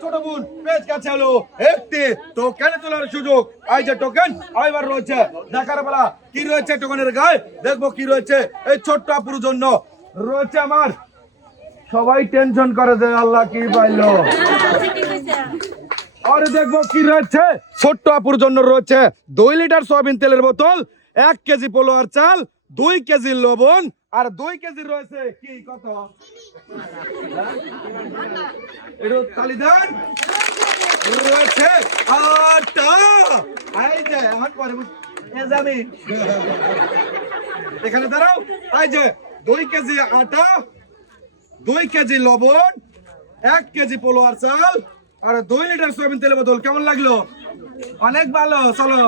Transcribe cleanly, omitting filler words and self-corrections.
ছোট বোন পেজ কাছে হলো একটি টোকেন তোলার সুযোগ। এই যে টোকেন আইবার রয়েছে, দেখার বেলা কি রয়েছে টোকেনের গায়ে, দেখবো কি রয়েছে এই ছোট্ট আপুর জন্য রয়েছে আমার। সবাই টেনশন করে যে আল্লাহ কি পাইলো, আরে দেখবো কি রয়েছে ছোট্ট আপুর জন্য। রয়েছে 2 লিটার সয়াবিন তেলের বোতল, 1 কেজি পোলোয়ার চাল, 2 কেজি লবণ আর 2 কেজি রয়েছে কি কত একটু তালি দেন, রয়েছে আটা। এই যে আমার পরে আমি এখানে দাঁড়াও। এই যে 2 কেজি আটা, 2 কেজি লবণ, 1 কেজি পোলোয়ার চাল আর 2 লিটার সয়াবিন তেলের বোতল। কেমন লাগলো? অনেক ভালো, চলো।